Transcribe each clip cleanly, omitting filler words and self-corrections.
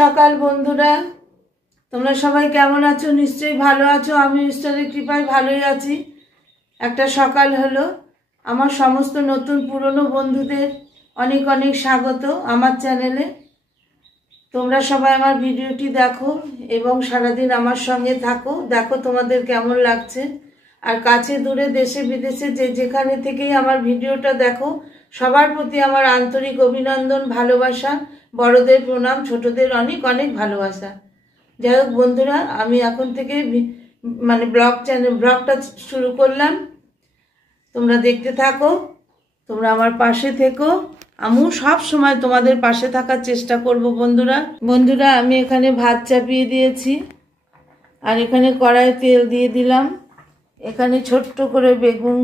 সকাল বন্ধুরা, তোমরা সবাই কেমন আছো? নিশ্চয়ই ভালো আছো। আমি ঈশ্বরের কৃপায় ভালোই আছি। একটা সকাল হলো। আমার সমস্ত নতুন পুরনো বন্ধুদের অনেক অনেক স্বাগত আমার চ্যানেলে। তোমরা সবাই আমার ভিডিওটি দেখো এবং সারাদিন আমার সঙ্গে থাকো। দেখো তোমাদের কেমন লাগছে। আর কাছে দূরে দেশে বিদেশে যে যেখানে থেকেই আমার ভিডিওটা দেখো, সবার প্রতি আমার আন্তরিক অভিনন্দন, ভালোবাসা, বড়দের প্রণাম, ছোটদের অনেক অনেক ভালোবাসা। যাই হোক বন্ধুরা, আমি এখন থেকে ব্লগটা শুরু করলাম। তোমরা দেখতে থাকো, তোমরা আমার পাশে থেকো। আমিও সব সময় তোমাদের পাশে থাকার চেষ্টা করব বন্ধুরা। আমি এখানে ভাত চাপিয়ে দিয়েছি আর এখানে কড়াই তেল দিয়ে দিলাম। এখানে ছোট্ট করে বেগুন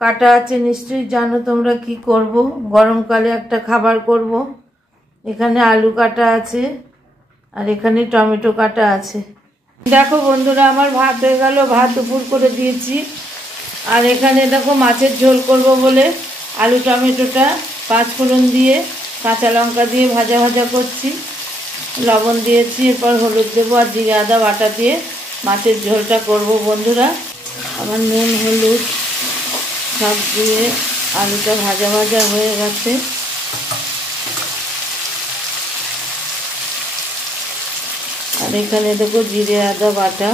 কাটা আছে, নিশ্চয়ই জানো তোমরা কি করব। গরমকালে একটা খাবার করব। এখানে আলু কাটা আছে আর এখানে টমেটো কাটা আছে। দেখো বন্ধুরা, আমার ভাত হয়ে গেল, ভাত উপর করে দিয়েছি। আর এখানে দেখো মাছের ঝোল করব বলে আলু টমেটোটা পাঁচফোড়ন দিয়ে কাঁচা লঙ্কা দিয়ে ভাজা ভাজা করছি। লবণ দিয়েছি, এরপর হলুদ দেবো আর জিরে আদা বাটা দিয়ে মাছের ঝোলটা করব বন্ধুরা। আমার নুন হলুদ সব দিয়ে আলুটা ভাজা ভাজা হয়ে গেছে। আর এখানে দেখো জিরে আদা বাটা,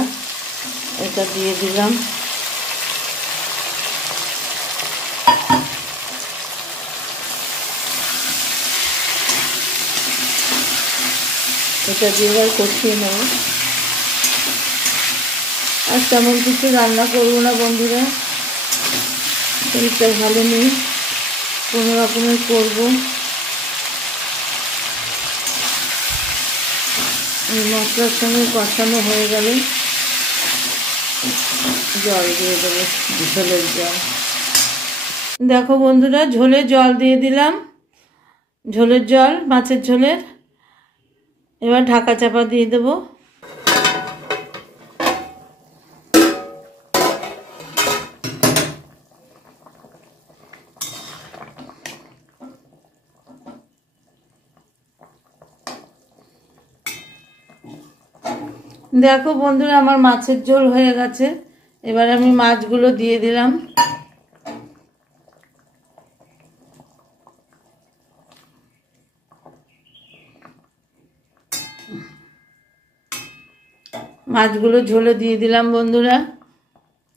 এটা দিয়ে দিলাম। এটা দিয়ে এবার কষিয়ে নেব। আর তেমন কিছু রান্না করবো না বন্ধুরা, শরীরটা ভালো নেই, কোনো রকমের করবো। মশলার সঙ্গে কষানো হয়ে গেলে জল দিয়ে দেবো, ঝোলের জল। দেখো বন্ধুরা, ঝোলের জল দিয়ে দিলাম, ঝোলের জল, মাছের ঝোলের। এবার ঢাকা চাপা দিয়ে দেবো। দেখো বন্ধুরা, আমার মাছের ঝোল হয়ে গেছে। এবার আমি মাছগুলো দিয়ে দিলাম। মাছগুলো ঝোলে দিয়ে দিলাম বন্ধুরা।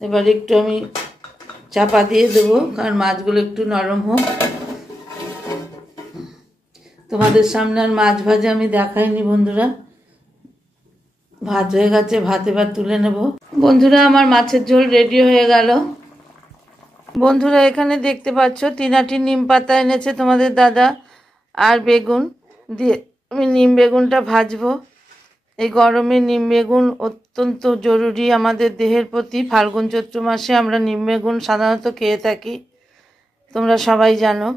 এবার একটু আমি চাপা দিয়ে দেবো, কারণ মাছগুলো একটু নরম হোক। তোমাদের সামনে আর মাছ ভাজা আমি দেখাইনি বন্ধুরা। ভাত হয়ে গেছে, ভাত এবার তুলে নেব বন্ধুরা। আমার মাছের ঝোল রেডি হয়ে গেল বন্ধুরা। এখানে দেখতে পাচ্ছ 3 নিম পাতা এনেছে তোমাদের দাদা, আর বেগুন দিয়ে আমি নিম বেগুনটা ভাজবো। এই গরমে নিম বেগুন অত্যন্ত জরুরি আমাদের দেহের প্রতি। ফাল্গুন চৈত্র মাসে আমরা নিম বেগুন সাধারণত খেয়ে থাকি, তোমরা সবাই জানো।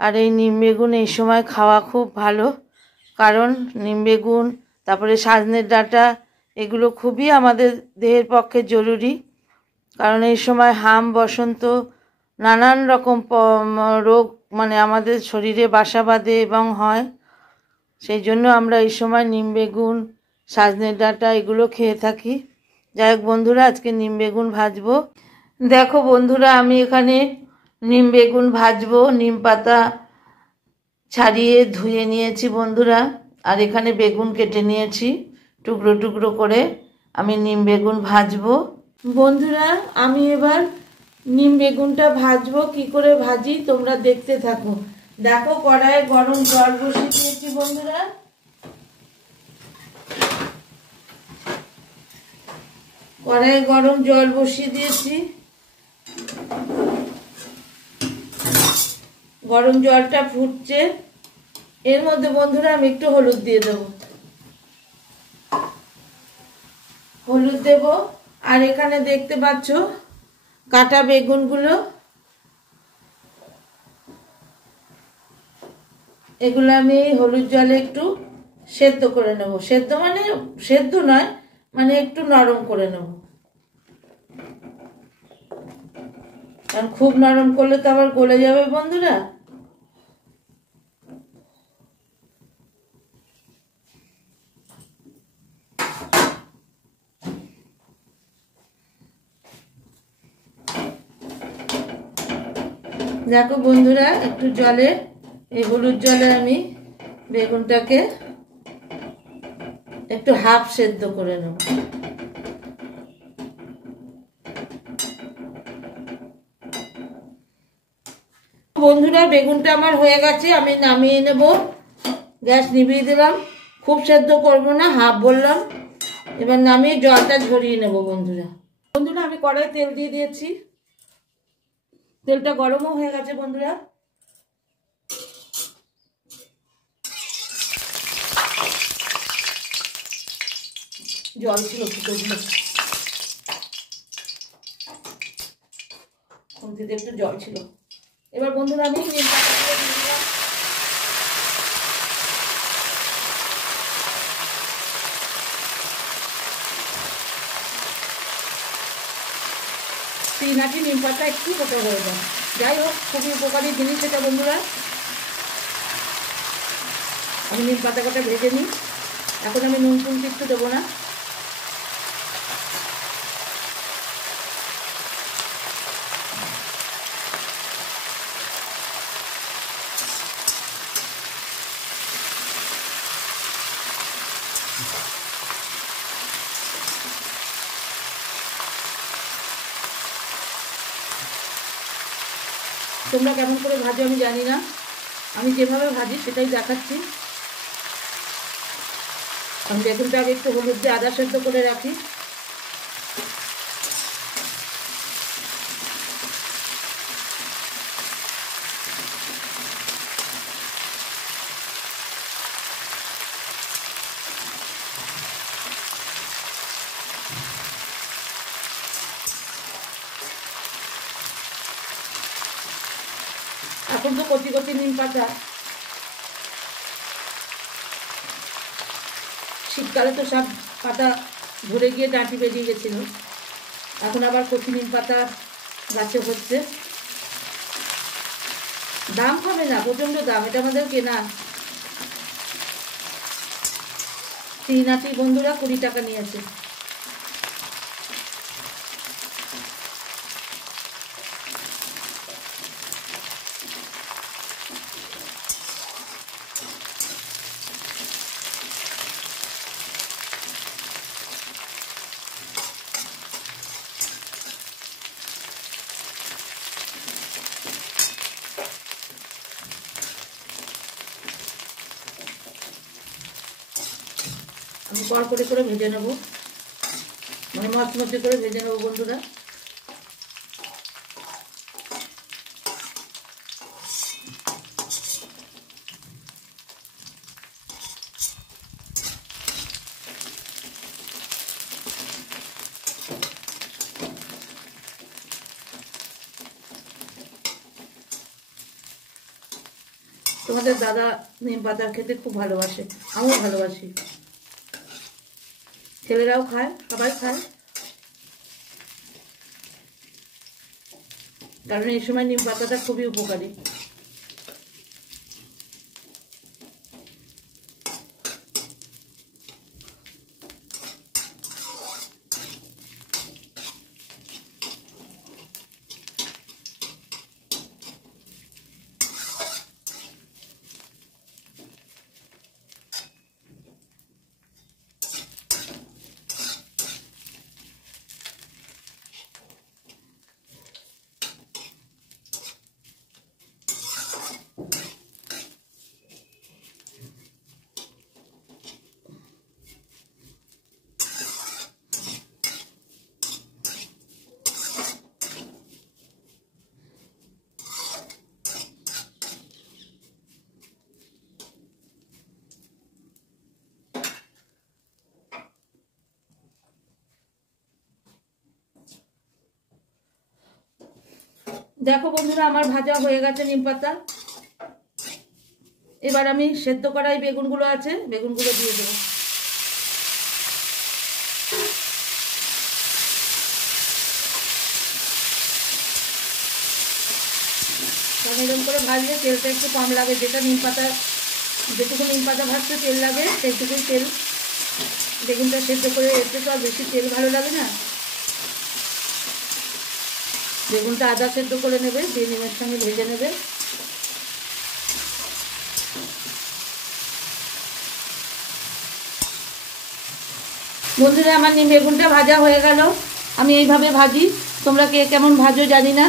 আর এই নিম বেগুন এই সময় খাওয়া খুব ভালো, কারণ নিম বেগুন, তারপরে সজনের ডাঁটা, এগুলো খুবই আমাদের দেহের পক্ষে জরুরি। কারণ এই সময় হাম বসন্ত নানান রকম রোগ আমাদের শরীরে বাসা বাঁধে এবং হয়। সেই জন্য আমরা এই সময় নিম বেগুন, সজনের ডাঁটা এগুলো খেয়ে থাকি। যাই হোক বন্ধুরা, আজকে নিম বেগুন ভাজবো। দেখো বন্ধুরা, আমি এখানে নিম বেগুন ভাজবো। নিম পাতা ছাড়িয়ে ধুয়ে নিয়েছি বন্ধুরা। আর এখানে বেগুন কেটে নিয়েছি টুকরো টুকরো করে। আমি নিম বেগুন ভাজবো বন্ধুরা। আমি এবার নিম বেগুনটা ভাজবো। কি করে ভাজি তোমরা দেখতে থাকো। দেখো, কড়াইয়ে গরম জল বসিয়ে দিয়েছি বন্ধুরা। কড়াইয়ে গরম জল বসিয়ে দিয়েছি। গরম জলটা ফুটছে, এর মধ্যে বন্ধুরা আমি একটু হলুদ দিয়ে দেবো। হলুদ দেব। আর এখানে দেখতে পাচ্ছ কাটা বেগুনগুলো, এগুলো আমি হলুদ জলে একটু সেদ্ধ করে নেব। সেদ্ধ নয়, একটু নরম করে নেব। কারণ খুব নরম করলে তো আবার গলে যাবে বন্ধুরা। দেখো বন্ধুরা, একটু জলে, এই হলুদ জলে আমি বেগুনটাকে একটু হাফ সেদ্ধ করে নেব। বন্ধুরা, বেগুনটা আমার হয়ে গেছে, আমি নামিয়ে নেব। গ্যাস নিভিয়ে দিলাম। খুব সেদ্ধ করব না, হাফ বললাম। এবার নামিয়ে জলটা ঝরিয়ে নেব। বন্ধুরা আমি কড়াই তেল দিয়ে দিয়েছি। তেলটা গরমও হয়ে গেছে। বন্ধুরা, জল ছিল ফুটোগুলো, কমতিতে একটু জল ছিল। এবার বন্ধুরা আমি নিম পাতাগুলো দিয়ে দিলাম। নাকি নিম পাতা একটু কোটা হয়ে যায়। যাই হোক, খুবই উপকারী জিনিস এটা বন্ধুরা। আমি নিম পাতা কটা ভেজে নিই। এখন আমি নুন টুন একটু দেবো না। তোমরা কেমন করে ভাজো আমি জানি না, আমি যেভাবে ভাজি সেটাই দেখাচ্ছি। আমি বেগুনটা আগে একটু হলুদ দিয়ে আদা সেদ্ধ করে রাখি। এখন তো কচি কচি নিম পাতা, শীতকালে তো সব পাতা ঝরে গিয়ে ডাঁটি বেরিয়ে গেছিল। এখন আবার কচি নিম পাতা গাছে হচ্ছে। দাম হবে না, প্রচণ্ড দাম। এটা আমাদের কেনা। তিন আটি বন্ধুরা 20 টাকা নিয়েছে। আমি কড় করে ভেজে নেব, মানে মচমচে করে ভেজে নেব বন্ধুরা। তোমাদের দাদা নিম পাতা খেতে খুব ভালোবাসে, আমিও ভালোবাসি। ছেলেরাও খায়, সবাই খায়, কারণ এই সময় নিম পাতাটা খুবই উপকারী। দেখো বন্ধুরা, আমার ভাজা হয়ে গেছে নিম পাতা। এবার আমি সেদ্ধ করা এই বেগুনগুলো আছে, বেগুনগুলো দিয়ে দেবো। কারণ এরকম করে ভাজলে তেলটা একটু কম লাগে। যেটা নিম পাতা, যেটুকু নিম পাতা ভাজতে তেল লাগে সেইটুকুই তেল বেগুনটা সেদ্ধ করে, এতে তো আর বেশি তেল ভালো লাগে না। বেগুনটা আদা সেদ্ধ করে নেবে, দিয়ে ডিমের সঙ্গে ভেজে নেবে। বন্ধুরা আমার নিম বেগুনটা ভাজা হয়ে গেল। আমি এইভাবে ভাজি, তোমরা কে কেমন ভাজো জানি না।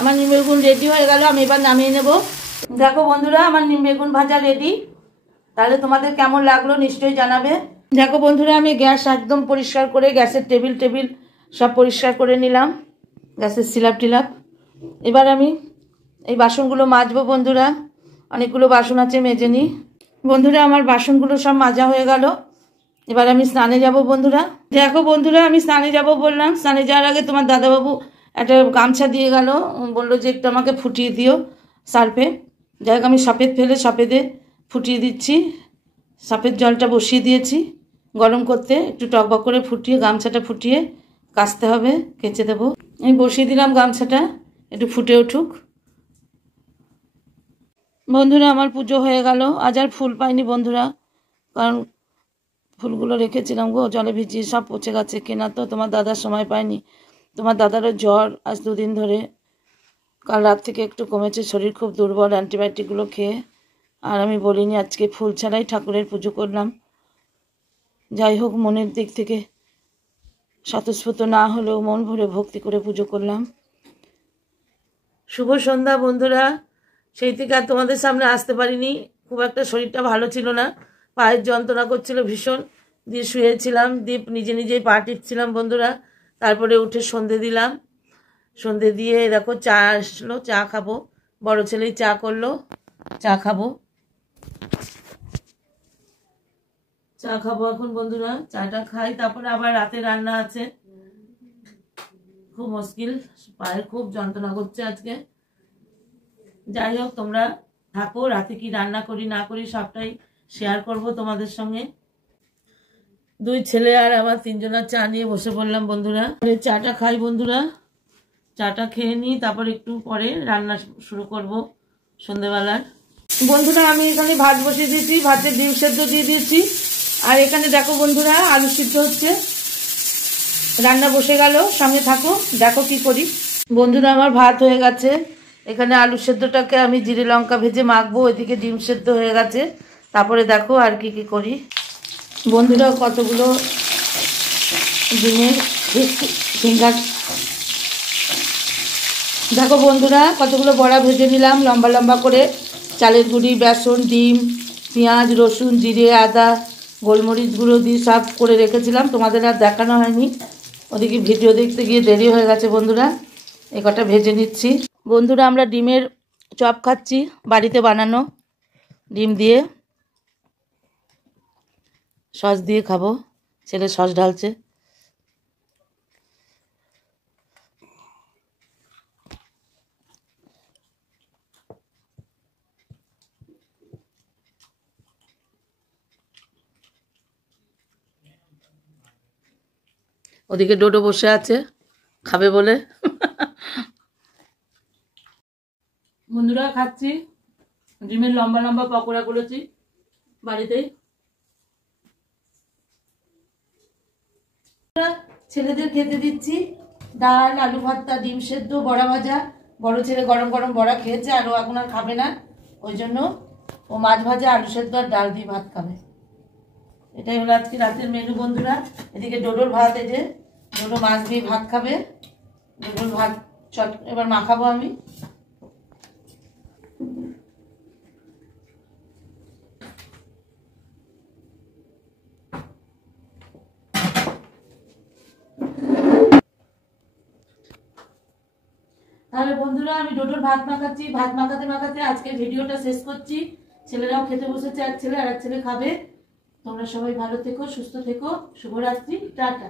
আমার নিম বেগুন রেডি হয়ে গেল, আমি এবার নামিয়ে নেব। দেখো বন্ধুরা আমার নিম বেগুন ভাজা রেডি। তাহলে তোমাদের কেমন লাগলো নিশ্চয়ই জানাবে। দেখো বন্ধুরা আমি গ্যাস একদম পরিষ্কার করে, গ্যাসের টেবিল সব পরিষ্কার করে নিলাম, গ্যাসের সিলাপ টিলাপ। এবার আমি এই বাসনগুলো মাজবো বন্ধুরা, অনেকগুলো বাসন আছে, মেজে নিই। বন্ধুরা আমার বাসনগুলো সব মাজা হয়ে গেল, এবার আমি স্নানে যাব বন্ধুরা। দেখো বন্ধুরা আমি স্নানে যাব বললাম, স্নানে যাওয়ার আগে তোমার দাদাবাবু একটা গামছা দিয়ে গেল, বললো যে একটু আমাকে ফুটিয়ে দিও সার্ফে। যাই হোক আমি সফেদ ফেলে সফেদে ফুটিয়ে দিচ্ছি। সফেদ জলটা বসিয়ে দিয়েছি গরম করতে, একটু টকবক করে ফুটিয়ে গামছাটা ফুটিয়ে কাচতে হবে, কেচে দেবো। আমি বসিয়ে দিলাম গামছাটা, একটু ফুটে উঠুক। বন্ধুরা আমার পুজো হয়ে গেল। আজ আর ফুল পাইনি বন্ধুরা, কারণ ফুলগুলো রেখেছিলাম গো জলে ভিজিয়ে, সব পচে গেছে। কেনা তো তোমার দাদার সময় পায়নি। তোমার দাদারও জ্বর আজ 2 দিন ধরে, কাল রাত থেকে একটু কমেছে, শরীর খুব দুর্বল অ্যান্টিবায়োটিকগুলো খেয়ে। আর আমি বলিনি, আজকে ফুল ছাড়াই ঠাকুরের পুজো করলাম। যাই হোক মনের দিক থেকে স্বতঃস্ফূর্ত না হলেও মন ভরে ভক্তি করে পুজো করলাম। শুভ সন্ধ্যা বন্ধুরা। সেই থেকে আর তোমাদের সামনে আসতে পারিনি, খুব একটা শরীরটা ভালো ছিল না, পায়ের যন্ত্রণা করছিল ভীষণ, দিয়ে শুয়েছিলাম, দিয়ে নিজেই পা টিপছিলাম বন্ধুরা। তারপরে উঠে সন্ধে দিলাম, সন্ধে দিয়ে দেখো চা আসলো, চা খাবো। বড় ছেলেই চা করলো, চা খাবো এখন বন্ধুরা। চাটা খাই, তারপরে আবার রাতে রান্না আছে। খুব মুশকিল, পায়ের খুব যন্ত্রণা করছে আজকে। যাই হোক তোমরা থাকো, রাতে কি রান্না করি না করি সবটাই শেয়ার করব তোমাদের সঙ্গে। 2 ছেলে আর আমার 3 জনের চা নিয়ে বসে পড়লাম বন্ধুরা। চাটা খাই বন্ধুরা, চাটা খেয়ে নিই, তারপর একটু পরে রান্না শুরু করব সন্ধ্যেবেলার। বন্ধুরা আমি এখানে ভাত বসিয়ে দিয়েছি, ভাতে ডিম সেদ্ধ দিয়ে দিয়েছি। আর এখানে দেখো বন্ধুরা আলু সিদ্ধ হচ্ছে, রান্না বসে গেল, সঙ্গে থাকো দেখো কি করি। বন্ধুরা আমার ভাত হয়ে গেছে, এখানে আলু সেদ্ধটাকে আমি জিরে লঙ্কা ভেজে মাখবো, ওইদিকে ডিম সেদ্ধ হয়ে গেছে। তারপরে দেখো আর কি করি। বন্ধুরা কতগুলো ডিমের ফিঙ্গার, দেখো বন্ধুরা কতগুলো বড়া ভেজে নিলাম লম্বা লম্বা করে। চালের গুঁড়ি, বেসন, ডিম, পেঁয়াজ, রসুন, জিরে, আদা, গোলমরিচ গুঁড়ো দিয়ে সব করে রেখেছিলাম, তোমাদের আর দেখানো হয়নি। ওদিকে ভিডিও দেখতে গিয়ে দেরি হয়ে গেছে বন্ধুরা। এই কটা ভেজে নিচ্ছি বন্ধুরা। আমরা ডিমের চপ খাচ্ছি, বাড়িতে বানানো ডিম দিয়ে, সস দিয়ে খাবো। ছেলে সস ঢালছে। ওদিকে ডোডো বসে আছে খাবে বলে। বন্ধুরা খাচ্ছি, ডিমের লম্বা লম্বা পকোড়া করেছি বাড়িতেই। ছেলেদের খেতে দিচ্ছি ডাল, আলু ভর্তা, ডিম সেদ্ধ, বড়া ভাজা। বড় ছেলে গরম গরম বড়া খেয়েছে, আর ও এখন আর খাবে না, ওই জন্য ও মাছ ভাজা, আলু সেদ্ধ আর ডাল দিয়ে ভাত খাবে। এটাই হলো আজকে রাতের মেনু বন্ধুরা। এদিকে ডোডোর ভাত, এই যে ডোডো মাছ দিয়ে ভাত খাবে। ডোডোর ভাত চট এবার মাখাবো আমি। তাহলে বন্ধুরা আমি ডোডোর ভাত মাখাচ্ছি, ভাত মাখাতে মাখাতে আজকে ভিডিওটা শেষ করছি। ছেলেরাও খেতে বসেছে, এক ছেলে আর এক ছেলে খাবে। তোমরা সবাই ভালো থেকো, সুস্থ থেকো, শুভরাত্রি, টাটা।